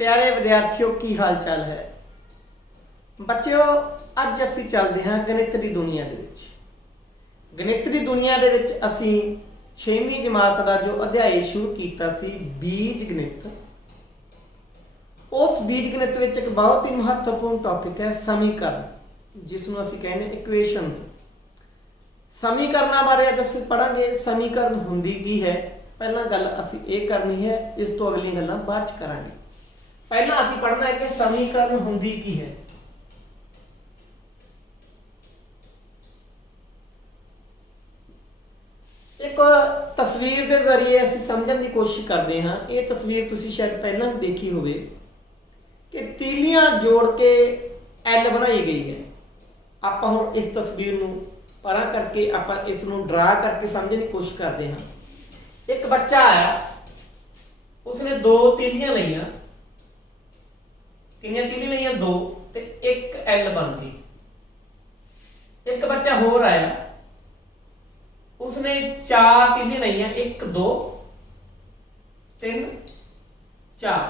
प्यारे विद्यार्थियों की हाल चाल है। बच्चों अज असी चलते हैं गणित की दुनिया दे विच। गणित की दुनिया दे विच असी 6वीं जमात का जो अध्याय शुरू किया सी बीज गणित, उस बीज गणित विच एक बहुत ही महत्वपूर्ण टॉपिक है समीकरण, जिसनों असी कहने इक्वेशनस। समीकरणों बारे अज असी पढ़ांगे। समीकरण हुंदी की है, पहला गल असी ये करनी है, इस तो अगली गल्लां बाद च करांगे। पहला असी पढ़ना है कि समीकरण हुंदी की है। एक तस्वीर के जरिए असी समझने की कोशिश करते हैं। ये तस्वीर तुसी शायद पहला देखी होवे कि तीलियां जोड़ के एल बनाई गई है। आप हुण इस तस्वीर नूं परा करके आप इसनूं ड्रा करके समझने की कोशिश करते हैं। एक बच्चा आया, उसने दो तीलियां लईयां। कितनी तीलियां लईयां? दो, ते एक एल बन गई। एक बच्चा होर आया, उसने चार तीलियां लईयां। एक, दो, तीन, चार।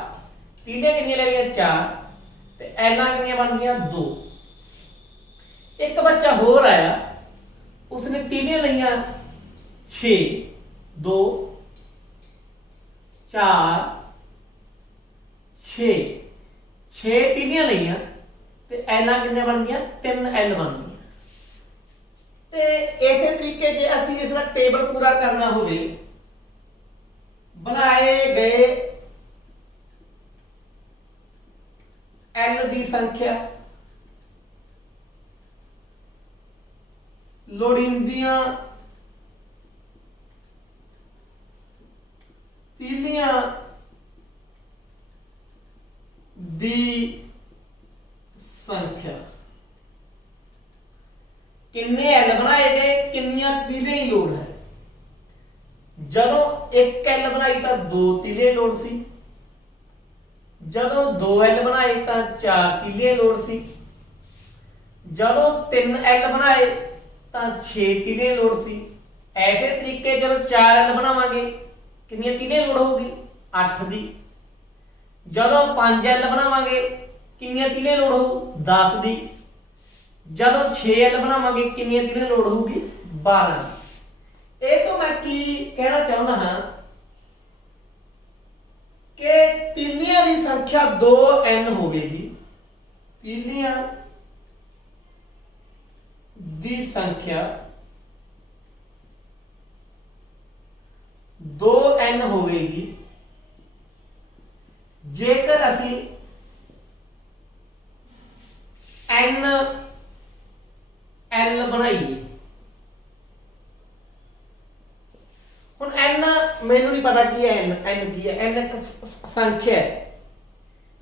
तीलियां कितनियां ले लिया? चार, ते एलां कितनियां बन गईयां? दो। एक बच्चा होर आया, उसने तीलियां लईयां 6, 2, 4, 6। 6 तीलियां लईयां ते एलां कितनियां बन गईयां? 3 एल बन गई। ते इसे तरीके जे असी इसका टेबल पूरा करना होवे, बनाए गए एल दी संख्या, लोड़ींदियां तीलियां दी संख्या, किन्ने एल बनाए गए, किन्नियां तीलियां ही लोड़ है। जदों एक एल बनाई तो दो तीलियां लोड़ सी, जदों दो एल बनाए तो चार तीलियां लोड़ सी, जदों 3 एल बनाए तो 6 तीलियां लोड़ सी। ऐसे तरीके जदों 4 एल बनावांगे कितनी तीलियां लोड़ होगी? 8 दी। जदों 5 एल बनावांगे कितनी तीलियां लोड़ हो? 10 दी। जदों 6 एल बनावांगे कितनी तीलियां लोड़ होगी? 12 दी। ये तो मैं की कहना चाहना हाँ कि तीलियां की संख्या 2n होगी। तीलियां दी संख्या 2n होगी जेकर असी n l बनाइए। हुण n मैनू नहीं पता की है, n की है? n एक संख्या है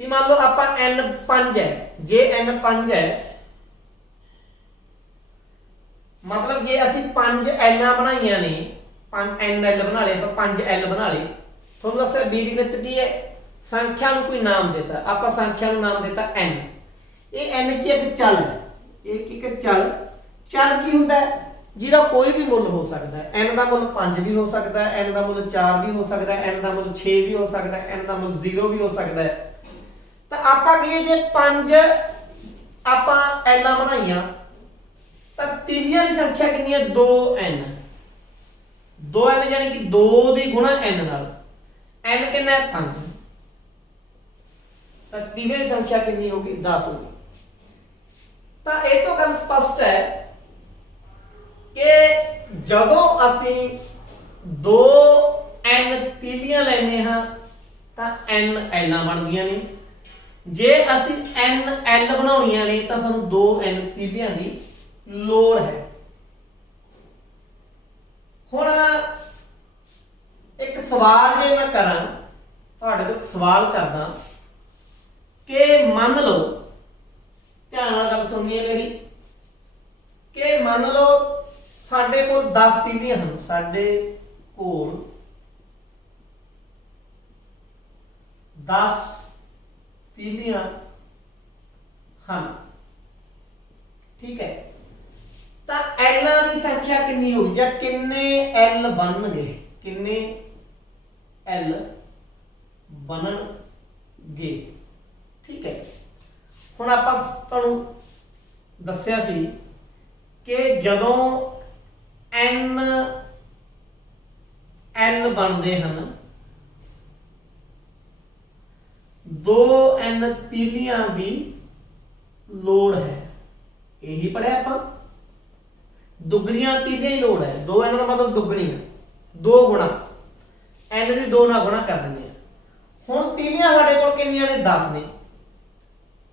भी। मान लो आप n 5 है, जे n 5 है, मतलब जे असी 5 एलां बनाइयां ने, 5 n l बना ले, 5 l बना ले। थोड़ा दस बीज गणित की है, संख्या को कोई नाम देता, आप संख्या को नाम देता n। ये n की एक चल है, एक चल। चल की हुंदा है? जिहदा कोई भी मुल हो सकता है। n का मुल 5 भी हो सकता है, n का मुल 4 भी हो सकता है, n का मुल 6 भी हो सकता है, n का मुल 0 भी हो सकता है। तो आप जे 5 आप एलां बनाइयां तो तीलियां की संख्या कितनी है? 2n। 2n यानी कि 2 दी गुणा n नाल। n कितना है? 5। तो तीलियां की संख्या कितनी होगी? 10 होगी। तो ये तो गल स्पष्ट है कि जदों असी 2n तीलियां लैने हाँ तो n एलां बनदियां ने। जे असी n l बनाउणियां ने तो सानूं 2n तीलियां की लोड़ है। हुण एक सवाल जे मैं करां, तुहाडे तों एक सवाल करदा कि मान लो, ध्यान नाल गल सुननी है मेरी, कि मान लो साडे कोल 10 तीलियां हैं। साडे कोल 10 तीलियां हैं, ठीक है। तो एलां की संख्या कितनी होगी, या किन्ने एल बनणगे? किन्ने एल बनणगे? ਗੇ। ठीक है, हुण आपां तुहानूं दस्सिया सी कि जदों एन एल बनते हैं, दो एन तीलियां की लोड़ है। यही पढ़िया आपां, दुगनियां तीलियां ही लोड़ है। दो एन का मतलब दुगनियां, दो गुणा एन की दो ना गुणा कर देंगे। हुण तीलियां साडे कोल कितनियां ने? 10 ने।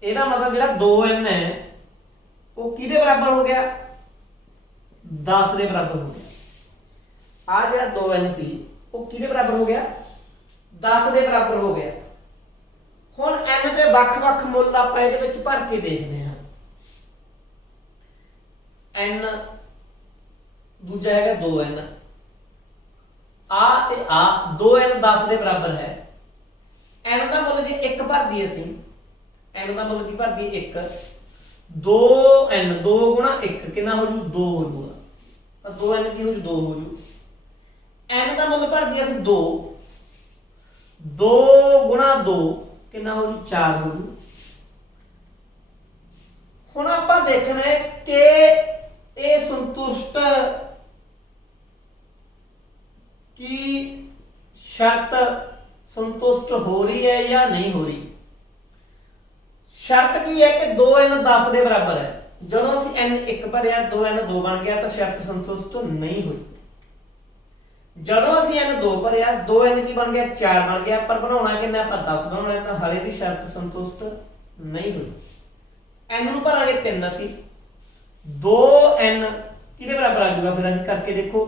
ਇਹਦਾ मतलब ਜਿਹੜਾ 2n है वो किहदे बराबर हो गया? 10 ਦੇ बराबर हो गया। आ ਜਿਹੜਾ 2n ਸੀ वो किहदे बराबर हो गया? 10 ਦੇ बराबर हो गया। ਹੁਣ n ਦੇ ਵੱਖ-ਵੱਖ ਮੁੱਲ ਆਪਾਂ ਇਹਦੇ ਵਿੱਚ ਭਰ ਕੇ ਦੇਖਦੇ ਹਾਂ। n ਦੂਜਾ ਹੈਗਾ 2n, ਆ ਤੇ ਆ 2n 10 ਦੇ ਬਰਾबर है। n ਦਾ ਮੁੱਲ ਜੇ 1 ਭਰ ਦਈਏ ਅਸੀਂ, n ਦਾ ਮੁੱਲ ਕੀ ਭਰ ਦਈਏ 1, 2n 2 ਗੁਣਾ 1 ਕਿੰਨਾ ਹੋ ਜੂ? 2 ਹੋ ਜੂਗਾ। ਤਾਂ 2n ਕੀ ਹੋ ਜੂ? 2 ਹੋ ਜੂ। n ਦਾ ਮੁੱਲ ਭਰ ਦਈਏ ਅਸੀਂ 2, 2 ਗੁਣਾ 2 ਕਿੰਨਾ ਹੋ ਜੂ? 4 ਹੋ ਜੂ। ਹੁਣ ਆਪਾਂ ਦੇਖਣਾ ਹੈ ਕਿ ਇਹ संतुष्ट की शर्त संतुष्ट हो रही है या नहीं हो रही। शर्त की है कि 2n 10 के बराबर है। जो असी n 1 भरिया 2n 2 बन गया तो शर्त संतुष्ट नहीं हुई। जो असी n 2 भरिया 2n की बन गया 4 बन गया, पर बनाना कि 10 बनाना तो हाले भी शर्त संतुष्ट नहीं हुई। n नूं भरांगे 3 असी, 2n किहदे बराबर आ जाऊगा? फिर असीं करके देखो,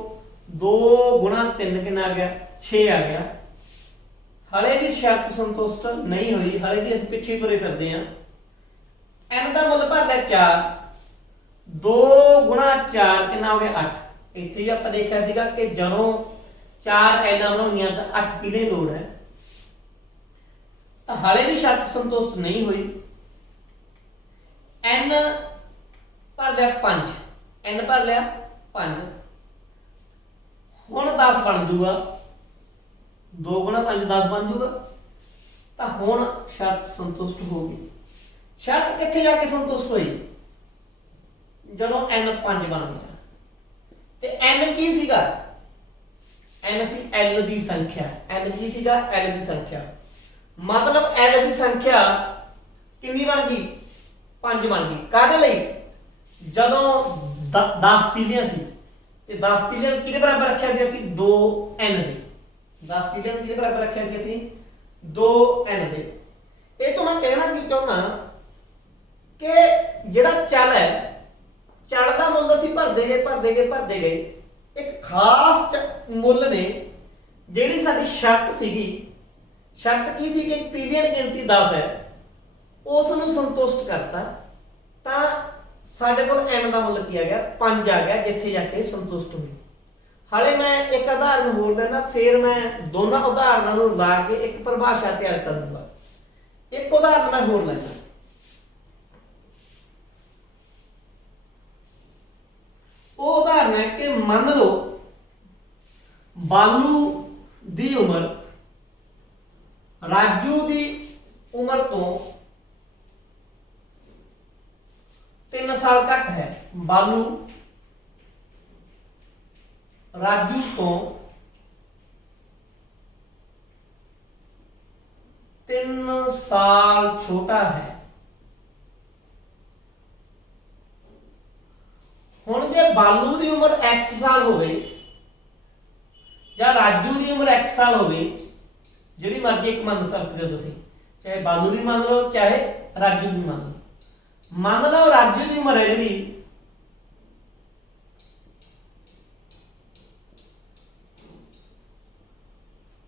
2 गुणा 3 कितना आ गया? 6 आ गया। हाले भी शर्त संतुष्ट नहीं हुई, हाले भी असीं पिछे तुरे फिरदे हां। n का मुल भर लिया 4, 2 गुणा 4 कितना हो गया? 8। इत्थे भी आपां देखिया सीगा कि जदों 4 एलां बनाउणियां तां 8 तीले लोड़ है, तो हाले भी शर्त संतुष्ट नहीं हुई। n भर लिया 5, n भर लिया 5, हुण 10 बन जूगा, 2 गुणा 5 10 बन जूगा। तो हुण शर्त संतुष्ट होगी। शर्त कित्थे जाके संतुष्ट हुई? जदों n 5 बन गया। ते n की सीगा? n सी l दी संख्या। n की सीगा? l दी संख्या। मतलब l दी संख्या कितनी बन गई? 5 बन गई। काहदे लई? जदों 10 तीलियां सी ते 10 तीलियां किहदे बराबर रखिया सी असीं? 2n दे। 10 तीलियां किहदे बराबर रखिया सी असीं? 2n दे। ये तो मैं कहना की चाहुंदा कि जिहड़ा चल है, चल दा मुੱਲ ਅਸੀਂ ਭਰਦੇ ਗਏ एक खास मुੱਲ ने ਜਿਹੜੀ ਸਾਡੀ ਸ਼ਰਤ ਸੀਗੀ। शर्त की सी कि तीलियां की गिनती 10 है, उस ਨੂੰ संतुष्ट करता ਤਾਂ ਸਾਡੇ ਕੋਲ n ਦਾ ਮੁੱਲ ਕੀ ਆ ਗਿਆ? 5 ਆ ਗਿਆ, ਜਿੱਥੇ ਜਾ ਕੇ ਸੰਤੁਸ਼ਟ ਹੋਈ। ਹਾਲੇ ਮੈਂ ਇੱਕ ਉਦਾਹਰਨ ਹੋਰ ਦੇਣਾ, ਫਿਰ ਮੈਂ ਦੋਨਾਂ ਉਦਾਹਰਨਾਂ ਨੂੰ ਲਾ ਕੇ ਇੱਕ ਪਰਿਭਾਸ਼ਾ ਤਿਆਰ ਕਰੂੰਗਾ। ਇੱਕ ਉਦਾਹਰਨ ਮੈਂ ਹੋਰ ਲੈਣਾ। ਉਹ ਉਦਾਹਰਨ ਹੈ ਕਿ ਮੰਨ ਲਓ ਬਾਲੂ ਦੀ ਉਮਰ ਰਾਜੂ ਦੀ ਉਮਰ ਤੋਂ 3 साल घट है। बालू राजू तो 3 साल छोटा है। हुण जे बालू की उम्र x साल हो गई या राजू की उम्र x साल हो गई, जिहड़ी मर्जी एक मान सकते हो तुसीं, चाहे बालू की मान लो चाहे राजू की मान लो। मान लो राजू की उम्र है जी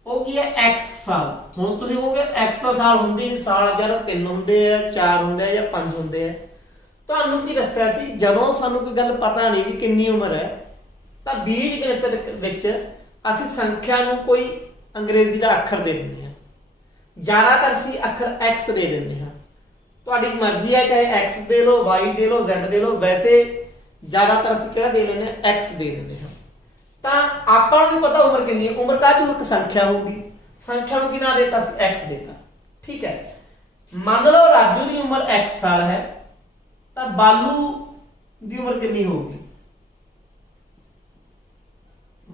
वो की है x साल। हुण तुसीं कहोगे x का साल हुंदे नहीं, साल जरा 3 हुंदे आ, 4 हुंदे आ या 5 हुंदे आ। तुहानूं की दस्सिया सी जदों सानूं कोई गल पता नहीं कि कितनी उम्र है, तां बीज गणित विच असीं संख्या नूं कोई अंग्रेजी का अखर दे दिंदे हां। ज़्यादातर असीं अखर x दे दिंदे हां। ਤੁਹਾਡੀ ਮਰਜ਼ੀ ਹੈ, ਚਾਹੇ x ਦੇ ਲਓ, y ਦੇ ਲਓ, z ਦੇ ਲਓ। ਵੈਸੇ ਜ਼ਿਆਦਾਤਰ ਅਸੀਂ ਕਿਹੜਾ ਦੇ ਲੈਂਦੇ ਹਾਂ? x ਦੇ ਦਿੰਦੇ ਹਾਂ। ਤਾਂ ਆਪਾਂ ਨੂੰ ਨਹੀਂ ਪਤਾ ਉਮਰ ਕਿੰਨੀ ਹੈ। ਉਮਰ ਕਾਹਦੀ? ਇੱਕ ਸੰਖਿਆ ਹੋਊਗੀ, ਸੰਖਿਆ ਨੂੰ ਕੀ ਨਾਂ ਦੇਤਾ? ਅਸੀਂ x ਦੇਤਾ। ठीक है, मान लो राजू की उम्र x साल है तो बालू की उम्र कितनी होगी?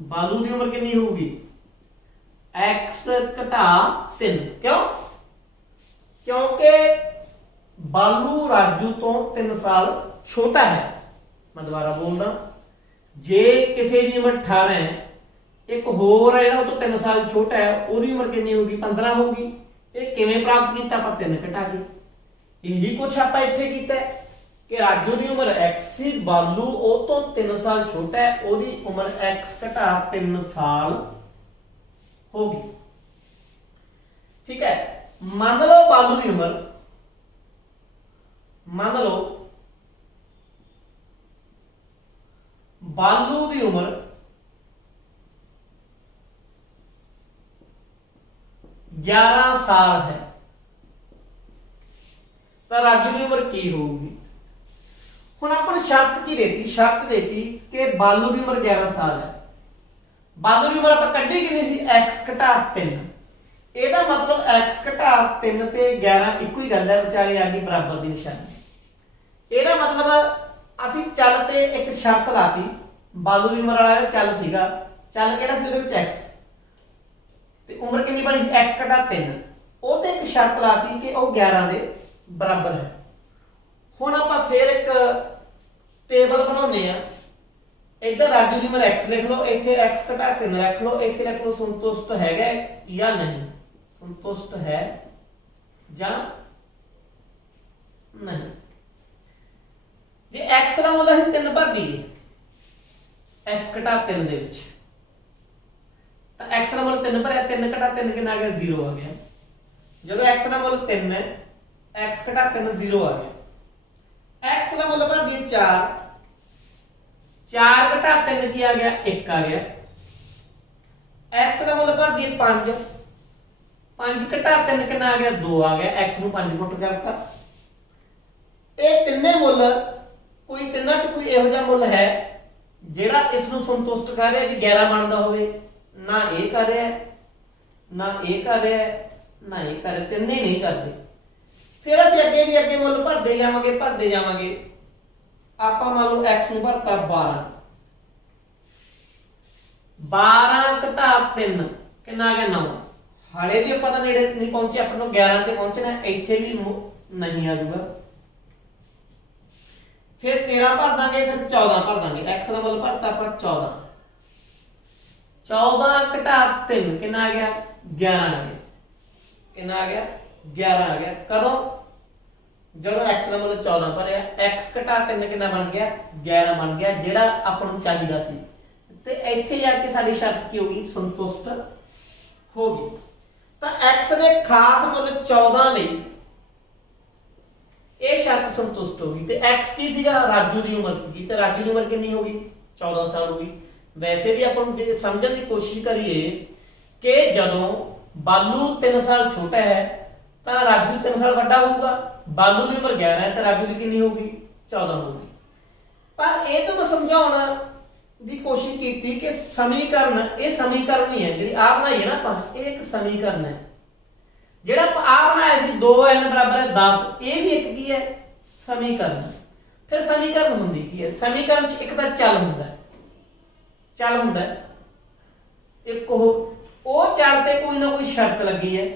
बालू की उम्र कितनी होगी? x घटा 3। क्यों? क्योंकि बालू राजू तो 3 साल छोटा है। मैं दोबारा बोल रहा, जे किसी की उम्र 18 है, एक होर है वो तो 3 साल छोटा है, उसकी उम्र कितनी होगी? 15 होगी। ये किवें प्राप्त किया? आप 3 घटा के। यही कुछ आप इत्थे कीता है कि राजू की उम्र x सी, बालू वो तो 3 साल छोटा है, उसकी उम्र x घटा 3 साल होगी। ठीक है, मान लो बालू की उम्र, मान लो बालू की उम्र 11 साल है, तो राजू की उम्र की होगी? हुण अपन शर्त की देती? शर्त देती कि बालू की उम्र 11 साल है, बालू की उम्र आप कड्ढी कितनी सी? x घटा 3। ਇਹਦਾ मतलब x घटा 3 ਤੇ 11 ਇੱਕੋ ਹੀ ਗੱਲ ਹੈ, ਵਿਚਾਰੇ ਆ ਗਈ ਬਰਾਬਰ ਦੀ ਨਿਸ਼ਾਨੀ। ਇਹਦਾ मतलब ਅਸੀਂ ਚੱਲ ਤੇ ਇੱਕ ਸ਼ਰਤ ਲਾਤੀ, ਬਾਲੂ ਦੀ ਉਮਰ ਵਾਲਾ ਚੱਲ ਸੀਗਾ, ਚੱਲ ਕਿਹੜਾ ਸੀ? ਉਹਦੇ ਵਿੱਚ x ਤੇ ਉਮਰ ਕਿੰਨੀ ਬਣੀ ਸੀ? x ਘਟਾ 3। ਉਹ ਤੇ ਇੱਕ ਸ਼ਰਤ ਲਾਤੀ ਕਿ ਉਹ 11 ਦੇ ਬਰਾਬਰ ਹੈ। ਹੁਣ ਆਪਾਂ ਫੇਰ ਇੱਕ ਟੇਬਲ ਬਣਾਉਨੇ ਆ, इधर राजू की उम्र x लिख लो, इथे x घटा 3 रख लो, इथे रख लो संतुष्ट है या नहीं, संतुष्ट है या नहीं। जे x का मुल असीं 3 भर दईए, x घटा 3 दे विच, तां x का मुल 3 भरिया, 3 घटा 3 कितना आ गया? 0 आ गया। जदों x का मुल 3 है, x घटा 3 0 आ गया। x का मुल भर दईए 4, 4 घटा 3 की आ गया? 1 आ गया। x का मुल भर दिए 5, 5 घटा 3 कितना आ गया? 2 आ गया। x ਨੂੰ 5 ਫੁੱਟ ਕਰਤਾ। ਇਹ ਤਿੰਨੇ ਮੁੱਲ, ਕੋਈ ਤਿੰਨਾਂ ਚ ਕੋਈ ਇਹੋ ਜਿਹਾ ਮੁੱਲ ਹੈ ਜਿਹੜਾ ਇਸ ਨੂੰ ਸੰਤੁਸ਼ਟ ਕਰ ਰਿਹਾ ਕਿ 11 ਬਣਦਾ ਹੋਵੇ? ਨਾ ਇਹ ਕਰ ਰਿਹਾ, ਨਾ ਇਹ ਕਰ ਰਿਹਾ, ਨਾ ਇਹ ਕਰ ਰਿਹਾ, ਤਿੰਨੇ ਨਹੀਂ ਕਰਦੇ। ਫਿਰ ਅਸੀਂ ਅੱਗੇ ਦੀ ਅੱਗੇ ਮੁੱਲ ਭਰਦੇ ਜਾਵਾਂਗੇ। ਆਪਾਂ मान लो x ਨੂੰ ਭਰਤਾ 12, 12 ਘਟਾ 3 ਕਿੰਨਾ ਆ ਗਿਆ? 9। ਹਾਲੇ ਵੀ ਆਪਾਂ ਤਾਂ ਨੇੜੇ ਨਹੀਂ ਪਹੁੰਚੇ, ਆਪਾਂ ਨੂੰ 11 ਤੇ ਪਹੁੰਚਣਾ, ਇੱਥੇ ਵੀ ਨਹੀਂ ਆ ਜਾਊਗਾ। ਫਿਰ 13 ਭਰ ਦਾਂਗੇ, ਫਿਰ 14 ਭਰ ਦਾਂਗੇ। x ਦਾ ਮੁੱਲ ਭਰਤਾ ਆਪਾਂ 14, 14 ਘਟਾ 3 ਕਿੰਨਾ ਆ ਗਿਆ? 11 ਆ ਗਿਆ। ਕਿੰਨਾ ਆ ਗਿਆ? 11 ਆ ਗਿਆ। ਕਦੋਂ? ਜਦੋਂ x ਦਾ ਮੁੱਲ 14 ਭਰਿਆ, x ਘਟਾ 3 ਕਿੰਨਾ ਬਣ ਗਿਆ? 11 ਬਣ ਗਿਆ, ਜਿਹੜਾ ਆਪਾਂ ਨੂੰ ਚਾਹੀਦਾ ਸੀ। ਤੇ ਇੱਥੇ ਜਾ ਕੇ ਸਾਡੀ ਸ਼ਰਤ ਕੀ ਹੋ ਗਈ? ਸੰਤੁਸ਼ਟ ਹੋ ਗਈ। ਤਾਂ x ਦੇ ਖਾਸ ਮੁੱਲ 14 ਲਈ ਇਹ ਸ਼ਰਤ ਸੰਤੁਸ਼ਟ ਹੋ ਗਈ। ਤੇ x ਕੀ ਸੀਗਾ? ਰਾਜੂ ਦੀ ਉਮਰ ਸੀਗੀ, ਤੇ ਰਾਜੂ ਦੀ ਉਮਰ ਕਿੰਨੀ ਹੋ ਗਈ? 14 ਸਾਲ ਹੋ ਗਈ। ਵੈਸੇ ਵੀ ਆਪਾਂ ਨੂੰ ਜੇ ਸਮਝਣ ਦੀ ਕੋਸ਼ਿਸ਼ ਕਰੀਏ ਕਿ ਜਦੋਂ ਬਾਲੂ 3 ਸਾਲ ਛੋਟਾ ਹੈ ਤਾਂ ਰਾਜੂ 3 ਸਾਲ ਵੱਡਾ ਹੋਊਗਾ। बालू की उम्र 11 है तो राजू की कितनी होगी? 14 होगी। पर यह तो मैं समझाने की कोशिश की कि समीकरण, ये समीकरण ही है जी आ बनाई है ना आप, एक समीकरण है जिहड़ा आ बनाया सी 2n बराबर है 10, ये भी एक की है? समीकरण। फिर समीकरण हुंदी की है? समीकरण च एक तां चल हुंदा है, चल हुंदा है, एक वो चल ते कोई ना कोई शर्त लगी है।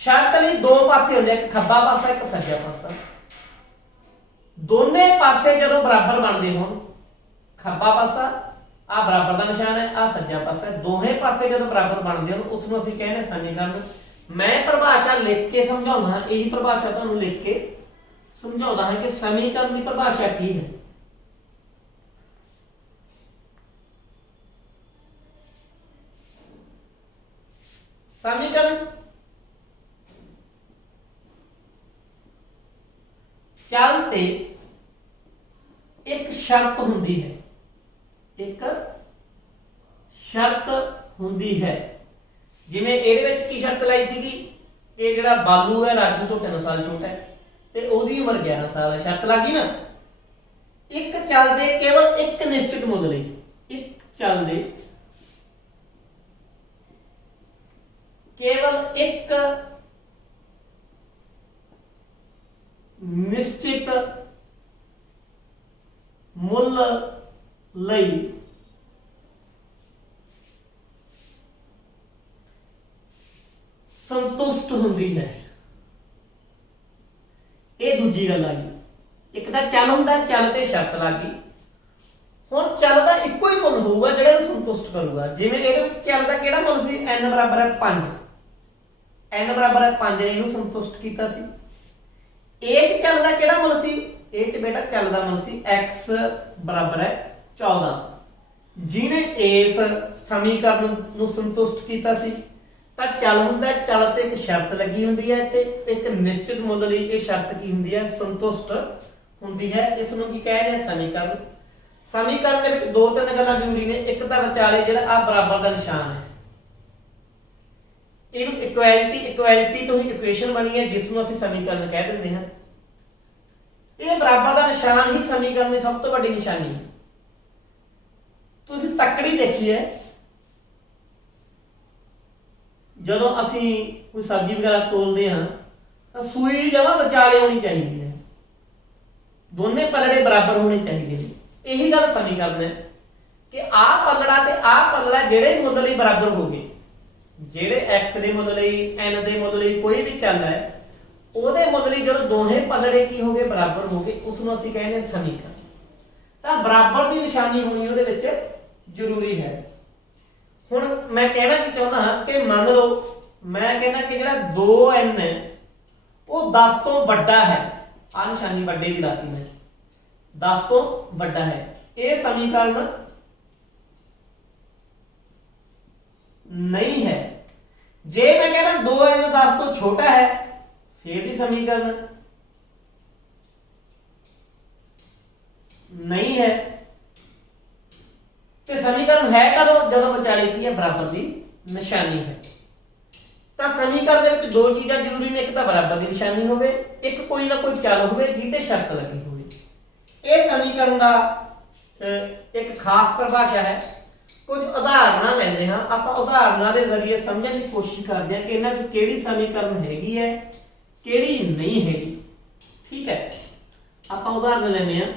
शर्त ਲਈ दो पासे ਹੁੰਦੇ, एक ਖੱਬਾ ਪਾਸਾ एक ਸੱਜਾ ਪਾਸਾ। ਦੋਨੇ ਪਾਸੇ ਜਦੋਂ ਬਰਾਬਰ ਬਣਦੇ ਹੋਣ, ਖੱਬਾ ਪਾਸਾ ਆ ਬਰਾਬਰ ਦਾ ਨਿਸ਼ਾਨ ਹੈ, ਆ ਸੱਜਾ ਪਾਸਾ, ਦੋਹੇ ਪਾਸੇ ਜਦੋਂ ਬਰਾਬਰ ਬਣਦੇ ਹੋਣ ਉਸ ਨੂੰ ਅਸੀਂ ਕਹਿੰਦੇ ਸਮੀਕਰਨ। ਮੈਂ ਪਰਿਭਾਸ਼ਾ ਲਿਖ ਕੇ ਸਮਝਾਉਂਦਾ ਹਾਂ, ਇਹੀ ਪਰਿਭਾਸ਼ਾ ਤੁਹਾਨੂੰ ਲਿਖ ਕੇ ਸਮਝਾਉਂਦਾ ਹਾਂ ਕਿ ਸਮੀਕਰਨ ਦੀ ਪਰਿਭਾਸ਼ਾ ਕੀ ਹੈ। समीकरण चल ते एक शर्त हुंदी है, एक शर्त हुंदी है। जिवें इहदे विच की शर्त लाई सीगी कि जिहड़ा बालू है राजू तो 3 साल छोटा है ते ओहदी उम्र 11 साल है। शर्त लग गई ना। एक चल दे केवल एक निश्चित मुद्दे लई, एक चल दे केवल एक निश्चित मुੱਲ ਲਈ संतुष्ट ਹੁੰਦੀ है। ਇਹ ਦੂਜੀ ਗੱਲ ਆ ਗਈ। ਇੱਕ ਤਾਂ ਚੱਲ ਹੁੰਦਾ, ਚੱਲ ਤੇ ਸ਼ਰਤ ਲੱਗ ਗਈ। ਹੁਣ ਚੱਲ ਦਾ ਇੱਕੋ ਹੀ ਮੁੱਲ ਹੋਊਗਾ ਜਿਹੜਾ ਇਹਨੂੰ ਸੰਤੁਸ਼ਟ ਕਰੂਗਾ। ਜਿਵੇਂ ਇਹਦੇ ਵਿੱਚ ਚੱਲ ਦਾ ਕਿਹੜਾ ਮੁੱਲ ਸੀ, n ਬਰਾਬਰ ਹੈ 5, n ਬਰਾਬਰ ਹੈ 5 ਨੇ ਇਹਨੂੰ ਸੰਤੁਸ਼ਟ ਕੀਤਾ ਸੀ। ਇਹ ਚ ਚੱਲ ਦਾ ਕਿਹੜਾ ਮੁੱਲ ਸੀ, ਇਹ ਚ ਬੇਟਾ ਚੱਲ ਦਾ ਮੁੱਲ ਸੀ x ਬਰਾਬਰ ਹੈ 14, ਜਿਹਨੇ ਇਸ ਸਮੀਕਰਨ ਨੂੰ ਸੰਤੁਸ਼ਟ ਕੀਤਾ ਸੀ। ਤਾਂ ਚੱਲ ਹੁੰਦਾ, ਚੱਲ ਤੇ ਇੱਕ ਸ਼ਰਤ ਲੱਗੀ ਹੁੰਦੀ ਹੈ ਤੇ ਇੱਕ ਨਿਸ਼ਚਿਤ ਮੁੱਲ ਲਈ ਇਹ ਸ਼ਰਤ ਕੀ ਹੁੰਦੀ ਹੈ, ਸੰਤੁਸ਼ਟ ਹੁੰਦੀ ਹੈ। ਇਸ ਨੂੰ ਕੀ ਕਹਿੰਦੇ ਆ, ਸਮੀਕਰਨ। ਸਮੀਕਰਨ ਦੇ ਵਿੱਚ ਦੋ ਤਿੰਨ ਗੱਲਾਂ ਜ਼ਰੂਰੀ ਨੇ। ਇੱਕ ਤਾਂ ਵਿਚਾਲੇ ਜਿਹੜਾ ਆ ਬਰਾਬਰ ਦਾ ਨਿਸ਼ਾਨ ਹੈ, ਇਹਨੂੰ ਇਕੁਐਲਿਟੀ ਤੋਂ ਹੀ ਇਕੁਏਸ਼ਨ ਬਣੀ ਹੈ, ਜਿਸ ਨੂੰ ਅਸੀਂ ਸਮੀਕਰਨ ਕਹਿ ਦਿੰਦੇ ਹਾਂ। ਇਹ ਬਰਾਬਰ ਦਾ ਨਿਸ਼ਾਨ ਹੀ ਸਮੀਕਰਨ ਦੀ ਸਭ ਤੋਂ ਵੱਡੀ ਨਿਸ਼ਾਨੀ ਹੈ। ਤੁਸੀਂ ਤੱਕੜੀ ਦੇਖੀ ਹੈ, ਜਦੋਂ ਅਸੀਂ ਕੋਈ ਸਬਜ਼ੀ ਵਗੈਰਾ ਤੋਲਦੇ ਹਾਂ ਤਾਂ ਸੂਈ ਜਮਾ ਵਿਚਾਲੇ ਹੋਣੀ ਚਾਹੀਦੀ ਹੈ, ਦੋਨੇ ਪਲੜੇ ਬਰਾਬਰ ਹੋਣੇ ਚਾਹੀਦੇ ਨੇ। ਇਹੀ ਗੱਲ ਸਮੀਕਰਨ ਹੈ ਕਿ ਆਹ ਪਲੜਾ ਤੇ ਆਹ ਪਲੜਾ ਜਿਹੜੇ ਮੁੱਲ ਲਈ ਬਰਾਬਰ ਹੋ ਗਏ, ਜਿਹੜੇ x ਦੇ ਮੁੱਲ ਲਈ, n ਦੇ ਮੁੱਲ ਲਈ ਕੋਈ ਵੀ ਚੱਲਦਾ ਹੈ, ਉਹਦੇ ਮੁੱਲ ਲਈ ਜਦੋਂ ਦੋਹੇ ਪਲੜੇ ਕੀ ਹੋ ਗਏ, ਬਰਾਬਰ ਹੋ ਗਏ, ਉਸ ਨੂੰ ਅਸੀਂ ਕਹਿੰਦੇ ਹਾਂ ਸਮੀਕਰਨ। ਤਾਂ ਬਰਾਬਰ ਦੀ ਨਿਸ਼ਾਨੀ ਹੋਣੀ ਉਹਦੇ ਵਿੱਚ ਜ਼ਰੂਰੀ ਹੈ। ਹੁਣ ਮੈਂ ਕਹਿਣਾ ਕੀ ਚਾਹੁੰਦਾ ਹਾਂ ਕਿ ਮੰਨ ਲਓ ਮੈਂ ਕਹਿੰਦਾ ਕਿ ਜਿਹੜਾ 2n ਹੈ ਉਹ 10 ਤੋਂ ਵੱਡਾ ਹੈ। ਆ ਨਿਸ਼ਾਨੀ ਵੱਡੇ ਦੀ ਲਾਤੀ ਮੈਂ, 10 ਤੋਂ ਵੱਡਾ ਹੈ। ਇਹ ਸਮੀਕਰਨ ਨਹੀਂ ਹੈ। ਜੇ मैं कहना 2n 10 तो छोटा है फिर भी समीकरण नहीं है। तो समीकरण है कदों जदों विचाले की है बराबर की निशानी है। तो समीकरण दे विच दो चीज़ां जरूरी ने, एक तो बराबर की निशानी होवे, एक कोई ना कोई चल होवे जिहते शर्त लगी होवे। ये समीकरण का एक खास परिभाषा है। कुछ उदाहरण लेंदे हां, आपां उदाहरणों के जरिए समझने की कोशिश करते हैं कि इन्हां चों किहड़ी समीकरण हैगी है, किहड़ी नहीं हैगी। ठीक है, आपां उदाहरण लेने हां,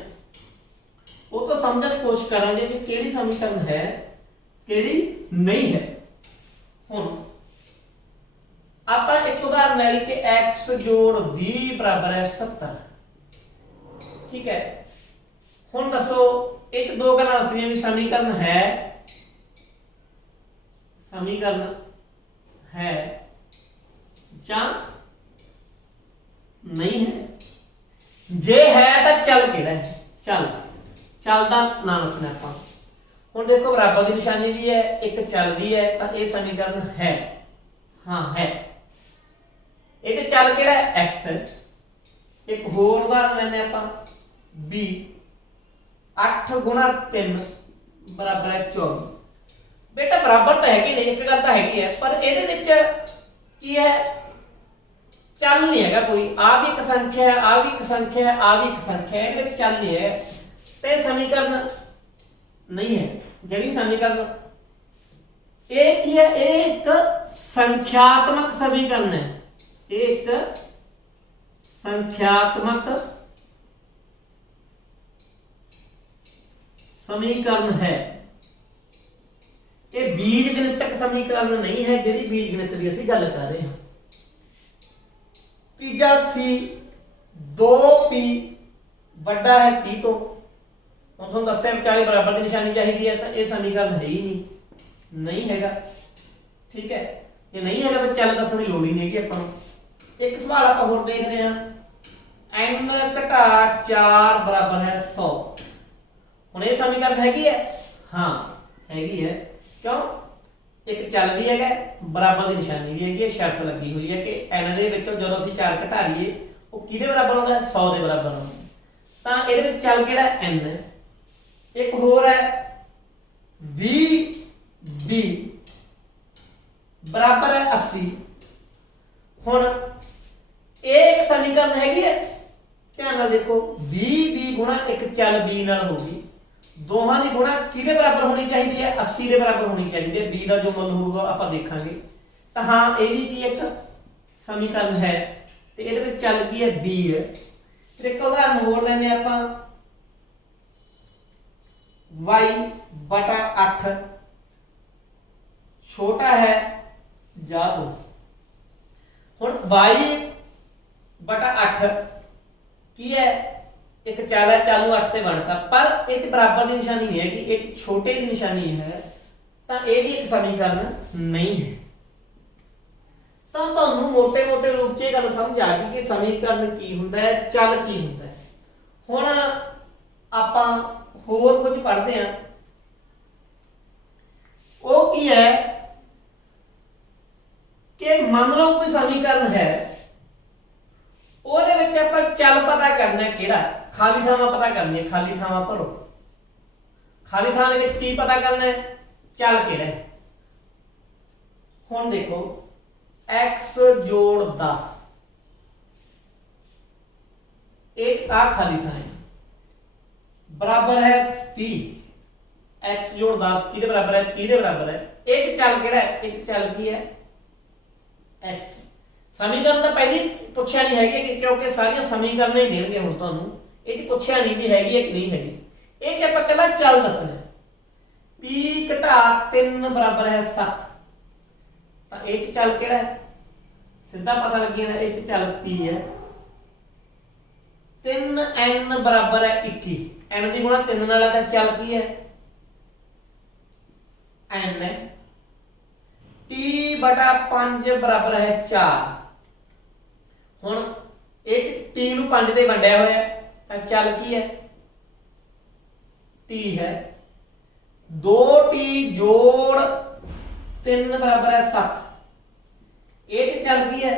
वो तो समझने की कोशिश करांगे कि किहड़ी समीकरण है, किहड़ी नहीं है। हुण आपां एक उदाहरण ले ली कि x जोड़ 20 बराबर है 70। ठीक है, हुण दसो एक दो गल्लां दस्सियां भी समीकरण है, समीकरण है या नहीं है। जे है तो चल केड़ा है, चल का नाम रखना आपां। हुण देखो बराबर की निशानी भी है, एक चल भी है, तो यह समीकरण है। हाँ है, ये चल केड़ा है, x है। एक होर उदाहरण लेने आपां, b 8 गुणा 3 बराबर है 24। बेटा बराबर तो है नहीं, एक गल तो हैगी है, पर ये की है, चल नहीं है कोई। आ भी एक संख्या है, आ भी एक संख्या है, आ भी एक संख्या है, ये चल नहीं है, तो समीकरण नहीं है। जी समीकरण ये की है, एक संख्यात्मक समीकरण है, एक संख्यात्मक समीकरण है। ये बीज गणितक समीकरण नहीं है, जिहड़ी बीज गणित की असीं गल कर रहे हैं। तीजा सी 2p वड्डा है 30 तो। हुण तुहानूं दस्सिआ विचाले बराबर की निशानी चाहिए है, तो यह समीकरण है ही नहीं हैगा। ठीक है, ये नहीं हैगा तो चल दस्सण दी लोड़ ही नहीं हैगी आपां नूं। एक सवाल आपां होर देख रहे हैं, n घटा 4 बराबर है 100। हुण ये समीकरण हैगी है, हाँ हैगी है। क्यों, एक चल भी है, बराबर की निशानी भी है, शर्त लगी हुई है कि n दे विचों जदों असीं 4 घटा लईए वो किहदे बराबर आउंदा है, 100 के बराबर आउंदा। तां इहदे विच चल किहड़ा n है। एक होर है vb बराबर है 80। हुण एक समीकरण हैगी है, ध्यान नाल देखो, b दी गुणा एक चल b नाल होगी, दोहां की गुणा किहदे बराबर होनी चाहिए है, 80 के बराबर होनी चाहिए। b का जो मुल होगा आप देखांगे, ਤਾਂ ਹਾਂ ਇਹ ਵੀ ਕੀ ਇੱਕ ਸਮੀਕਰਨ ਹੈ ਤੇ ਇਹਦੇ ਵਿੱਚ ਚੱਲ ਕੀ ਹੈ b ਹੈ। ਫਿਰ ਇੱਕ ਉਦਾਹਰਨ ਹੋਰ ਲੈਂਦੇ ਆਪਾਂ y ਬਟਾ 8 ਛੋਟਾ ਹੈ ਜਾਂ 2। ਹੁਣ y ਬਟਾ 8 ਕੀ ਹੈ ਇੱਕ ਚਾਲ ਹੈ, ਚਾਲੂ 8 ਤੇ ਬਣਤਾ, ਪਰ ਇਹ ਚ ਬਰਾਬਰ ਦੀ ਨਿਸ਼ਾਨੀ ਨਹੀਂ ਹੈਗੀ, ਇਹ ਚ ਛੋਟੇ ਦੀ ਨਿਸ਼ਾਨੀ ਹੈ, ਤਾਂ ਇਹ ਵੀ ਇੱਕ ਸਮੀਕਰਨ ਨਹੀਂ ਹੈ। ਤਾਂ ਤੁਹਾਨੂੰ ਮੋٹے ਮੋٹے ਰੂਪ 'ਚ ਇਹ ਗੱਲ ਸਮਝ ਆ ਗਈ ਕਿ ਸਮੀਕਰਨ ਕੀ ਹੁੰਦਾ ਹੈ, ਚੱਲ ਕੀ ਹੁੰਦਾ ਹੈ। ਹੁਣ ਆਪਾਂ ਹੋਰ ਕੁਝ ਪੜ੍ਹਦੇ ਹਾਂ। ਉਹ ਕੀ ਹੈ ਕਿ ਮੰਨ ਲਓ ਕੋਈ ਸਮੀਕਰਨ ਹੈ, ਉਹਦੇ ਵਿੱਚ ਆਪਾਂ ਚੱਲ ਪਤਾ ਕਰਨਾ ਕਿਹੜਾ, ਖਾਲੀ ਥਾਵਾਂ ਪਤਾ ਕਰਨੀ ਹੈ, ਖਾਲੀ ਥਾਵਾਂ ਭਰੋ। ਖਾਲੀ ਥਾਂ ਦੇ ਵਿੱਚ ਕੀ ਪਤਾ ਕਰਨਾ ਹੈ, ਚੱਲ ਕਿਹੜਾ ਹੈ। ਹੁਣ ਦੇਖੋ x ਜੋੜ 10 एक आ खाली था बराबर है 30 x जोड़ 10 किहदे बराबर है 30 दे बराबर है। एक चल केड़ा है, एक चल की है x। समीकरण तो पहले पूछा नहीं है कि क्योंकि सारी समीकरण ही देंगे हुण तुहानू ये च पूछा नहीं भी हैगी है कि नहीं हैगी। ये च आपां कल्ला चल दसना p घटा 3 बराबर है 7 तो ये च चल केड़ा है सीधा पता लगी ना। ये च चल p है 3n बराबर है 21 n की गुणा 3 नाल है चल की है n है। t बटा 5 बराबर है 4 हुण ये t नूं 5 दे वंडिया होया तां चल की है t है। 2t जोड़ 3 बराबर है 7 ये चल की है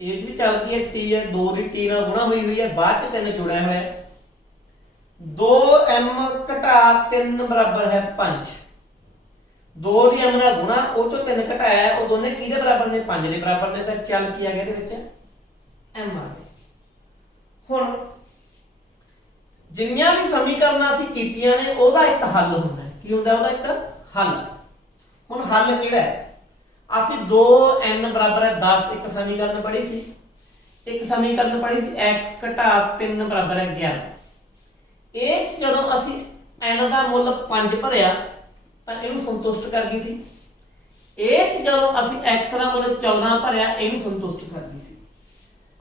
ये भी चल की है टी है 2 की टी नाल गुणा हुई है बाद च 3 जुड़ा हुआ है 2m घटा 3 बराबर है 5 2 दी m नाल गुणा ਉਹ ਚੋਂ 3 ਘਟਾਇਆ ਹੈ ਉਹ ਦੋਨੇ ਕਿਹਦੇ ਬਰਾਬਰ ਨੇ 5 ਦੇ ਬਰਾਬਰ ਨੇ ਤਾਂ ਚੱਲ ਕੀ ਆ ਗਿਆ ਇਹਦੇ ਵਿੱਚ m ਆ ਗਿਆ। ਹੁਣ ਜਿੰਨੀਆਂ ਵੀ ਸਮੀਕਰਨਾਂ ਅਸੀਂ ਕੀਤੀਆਂ ਨੇ ਉਹਦਾ ਇੱਕ ਹੱਲ ਹੁੰਦਾ ਹੈ। ਕੀ ਹੁੰਦਾ ਉਹਦਾ ਇੱਕ ਹੱਲ। ਹੁਣ ਹੱਲ ਕਿਹੜਾ ਹੈ ਅਸੀਂ 2n बराबर है 10 एक समीकरण पढ़ी सी एक समीकरण पढ़ी सी x घटा 3 बराबर है 11 ये जदों ਅਸੀਂ n ਦਾ ਮੁੱਲ 5 ਭਰਿਆ ਤਾਂ ਇਹਨੂੰ ਸੰਤੁਸ਼ਟ ਕਰ ਗਈ ਸੀ। ਇਹ ਚ ਜਦੋਂ ਅਸੀਂ x ਦਾ ਮੁੱਲ 14 ਭਰਿਆ ਇਹਨੂੰ ਸੰਤੁਸ਼ਟ ਕਰ ਗਈ ਸੀ।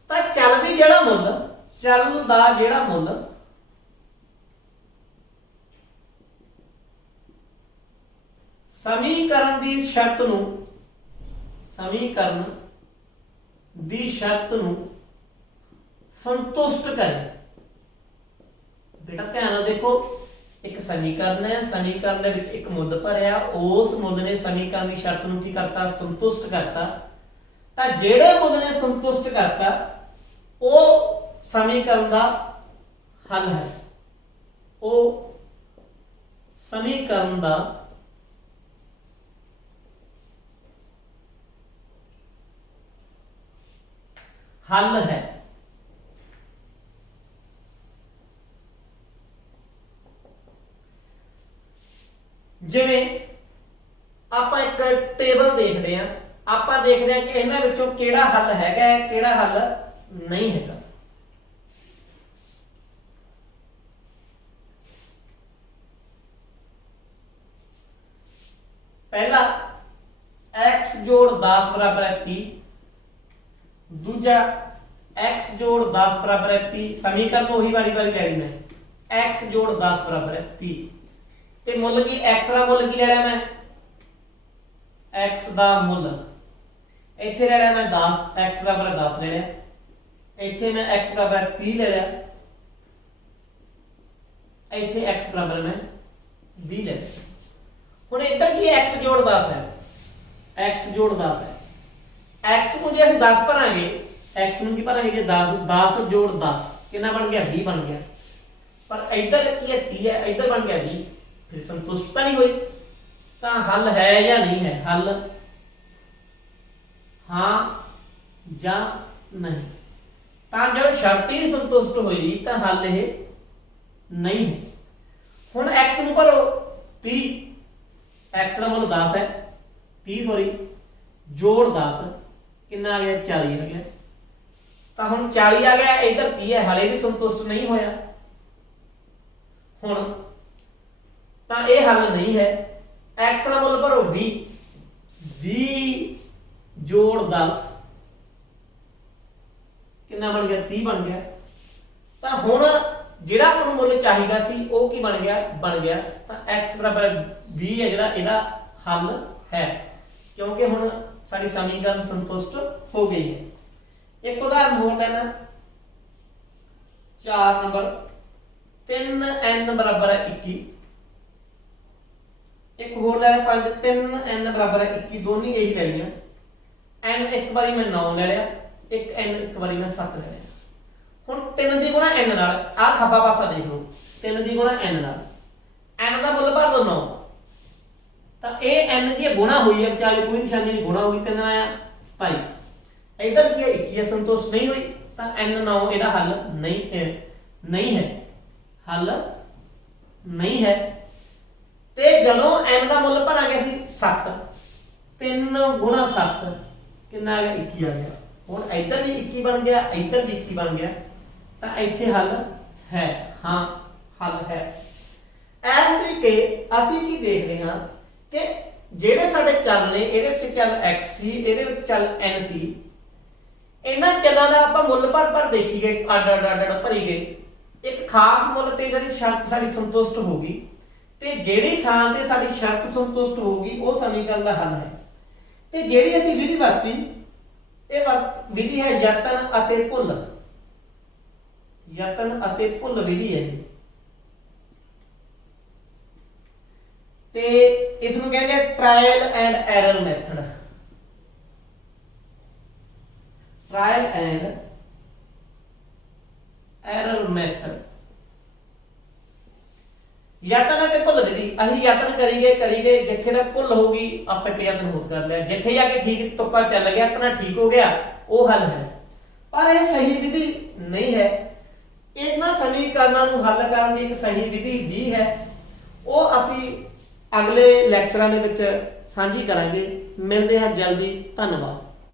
ਤਾਂ ਚੱਲ ਦੀ ਜਿਹੜਾ ਮੁੱਲ ਚੱਲ ਦਾ ਜਿਹੜਾ ਮੁੱਲ समीकरण दी शर्त नूं समीकरण दी शर्त नूं संतुष्ट करे। बेटा ध्यान नाल देखो एक समीकरण है समीकरण दे विच एक मुੱਲ भरिया उस मुੱਲ ने समीकरण दी शर्त नूं की करता संतुष्ट करता। तां जेड़े मुੱਲ ने संतुष्ट करता वो समीकरण दा हल है वो समीकरण दा हल है। जिवें आपां एक टेबल देखते हैं आपां देखते हैं कि इन्हां विचों किहड़ा हल हैगा किहड़ा हल नहीं हैगा। पहला x जोड़ 10 बराबर है 30 दूजा x जोड़ 10 बराबर है 30 समीकरण वही वाली वाली ले ली मैं x जोड़ 10 बराबर है 30 ते मुੱਲ की x का मुੱਲ की ले लिया मैं x का मुੱਲ इत्थे ले लिया मैं 10 x बराबर है 10 ले लिया इत्थे मैं x बराबर है 30 ले लिया इत्थे x बराबर मैं 20 ले लिया। हुण इधर की x जोड़ 10 है x जोड़ 10 है x को जे 10 भरांगे x ਨੂੰ ਕੀ ਭਰਾਂਗੇ ਜੇ 10 जोड़ 10 कितना बन गया 20 बन गया। पर इधर की है 30 है इधर बन गया 20 फिर संतुष्टता नहीं हुई। तो हल है या नहीं है हल हाँ या नहीं। तो जब शर्त ही नहीं संतुष्ट हुई तो हल ये नहीं है। हुण x ਨੂੰ भरो 30 x ਦਾ ਮੁੱਲ 10 ਹੈ 30 ਸੌਰੀ ਜੋੜ 10 ਕਿੰਨਾ ਆ ਗਿਆ 40 ਆ ਗਿਆ। ਤਾਂ ਹੁਣ 40 ਆ ਗਿਆ ਇਧਰ 30 ਹੈ ਹਲੇ ਵੀ ਸੰਤੁਸ਼ਟ ਨਹੀਂ ਹੋਇਆ। ਹੁਣ ਤਾਂ ਇਹ ਹੱਲ ਨਹੀਂ ਹੈ। x ਦਾ ਮੁੱਲ ਭਰੋ 20 ਜੋੜ 10 ਕਿੰਨਾ ਬਣ ਗਿਆ 30 ਬਣ ਗਿਆ। ਤਾਂ ਹੁਣ ਜਿਹੜਾ ਆਪਾਂ ਨੂੰ ਮੁੱਲ ਚਾਹੀਦਾ ਸੀ ਉਹ ਕੀ ਬਣ ਗਿਆ ਤਾਂ x ਬਰਾਬਰ 20 ਹੈ ਜਿਹੜਾ ਇਹਦਾ ਹੱਲ ਹੈ ਕਿਉਂਕਿ ਹੁਣ ਸਾਡੀ ਸਮੀਕਰਨ ਸੰਤੁਸ਼ਟ ਹੋ ਗਈ ਹੈ। ਇੱਕ ਉਦਾਹਰਨ ਹੋਰ ਲੈਣਾ 4 ਨੰਬਰ 3n ਬਰਾਬਰ ਹੈ 21। ਇੱਕ ਹੋਰ ਲੈਣਾ 5 3n ਬਰਾਬਰ ਹੈ 21 ਦੋਨੇ ਇਹੀ ਲੈ ਲਈਆਂ। n ਇੱਕ ਵਾਰੀ ਮੈਂ 9 ਲੈ ਲਿਆ ਇੱਕ n ਇੱਕ ਵਾਰੀ ਮੈਂ 7 ਲੈ ਲਿਆ। ਹੁਣ 3 ਦੀ ਗੁਣਾ n ਨਾਲ ਆਹ ਖੱਬਾ ਪਾਸਾ ਦੇਖ ਲਓ 3 ਦੀ ਗੁਣਾ n ਨਾਲ n ਦਾ ਮੁੱਲ ਭਰ ਦੋ 9 ਤਾਂ ਇਹ n ਦੀ ਗੁਣਾ ਹੋਈ ਹੈ 40 ਕੋਈ ਨਿਸ਼ਾਨੀ ਨਹੀਂ ਗੁਣਾ ਹੋਈ 3 ਆਇਆ 27 ਇਧਰ ਕੀ ਹੈ 21 ਸੰਤੁਸ਼ਟ ਨਹੀਂ ਹੋਈ ਤਾਂ n 9 ਇਹਦਾ ਹੱਲ ਨਹੀਂ ਹੈ ਹੱਲ ਨਹੀਂ ਹੈ। ਤੇ ਜਦੋਂ n ਦਾ ਮੁੱਲ ਭਰਾਂਗੇ ਅਸੀਂ 7 3 ਗੁਣਾ 7 ਕਿੰਨਾ ਆ ਗਿਆ 21 ਆ ਗਿਆ। ਹੁਣ ਇੱਧਰ ਵੀ 21 ਬਣ ਗਿਆ ਇੱਧਰ ਵੀ 21 ਬਣ ਗਿਆ ਤਾਂ ਇੱਥੇ ਹੱਲ ਹੈ। ਹਾਂ ਹੱਲ ਹੈ। ਇਸ ਤਰੀਕੇ ਅਸੀਂ ਕੀ ਦੇਖਦੇ ਹਾਂ ਕਿ ਜਿਹੜੇ ਸਾਡੇ ਚੱਲ ਨੇ ਇਹਦੇ ਵਿੱਚ ਚੱਲ x ਸੀ ਇਹਦੇ ਵਿੱਚ ਚੱਲ n ਸੀ ਇਹਨਾਂ ਚੱਲਾਂ ਦਾ ਆਪਾਂ ਮੁੱਲ ਭਰ ਦੇਖੀ ਗਏ ਅੱਡ ਭਰੀ ਗਏ। ਇੱਕ ਖਾਸ ਮੁੱਲ ਤੇ ਜਿਹੜੀ ਸ਼ਰਤ ਸਾਡੀ ਸੰਤੁਸ਼ਟ ਹੋਗੀ ਤੇ ਜਿਹੜੀ ਥਾਂ ਤੇ ਸਾਡੀ ਸ਼ਰਤ ਸੰਤੁਸ਼ਟ ਹੋਊਗੀ ਉਹ ਸਮੀਕਰਨ ਦਾ ਹੱਲ ਹੈ। ਤੇ ਜਿਹੜੀ ਅਸੀਂ ਵਿਧੀ ਵਰਤੀ ਇਹ ਵਿਧੀ ਹੈ ਯਤਨ ਅਤੇ ਭੁੱਲ ਵਿਧੀ ਹੈ ਤੇ ਇਸ ਨੂੰ ਕਹਿੰਦੇ ਆ trial and error method. Trial and error method ਯਤਨ ਅਤੇ ਭੁੱਲ ਵਿਧੀ। ਅਸੀਂ ਯਤਨ ਕਰੀਏ ਜਿੱਥੇ ਤੱਕ ਭੁੱਲ ਹੋਊਗੀ ਆਪਾਂ ਇੱਕ ਯਤਨ ਹੋਰ ਕਰ ਲਿਆ ਜਿੱਥੇ ਜਾ ਕੇ ਠੀਕ ਤੁੱਕਾ ਚੱਲ ਗਿਆ ਆਪਣਾ ਠੀਕ ਹੋ ਗਿਆ ਉਹ ਹੱਲ ਹੈ। ਪਰ ਇਹ ਸਹੀ ਵਿਧੀ ਨਹੀਂ ਹੈ। ਇਹਨਾਂ ਸਮੀਕਰਨਾਂ ਨੂੰ ਹੱਲ ਕਰਨ ਦੀ ਇੱਕ ਸਹੀ ਵਿਧੀ ਵੀ ਹੈ ਉਹ ਅਸੀਂ ਅਗਲੇ ਲੈਕਚਰਾਂ ਦੇ ਵਿੱਚ ਸਾਂਝੀ ਕਰਾਂਗੇ। ਮਿਲਦੇ ਹਾਂ ਜਲਦੀ। ਧੰਨਵਾਦ।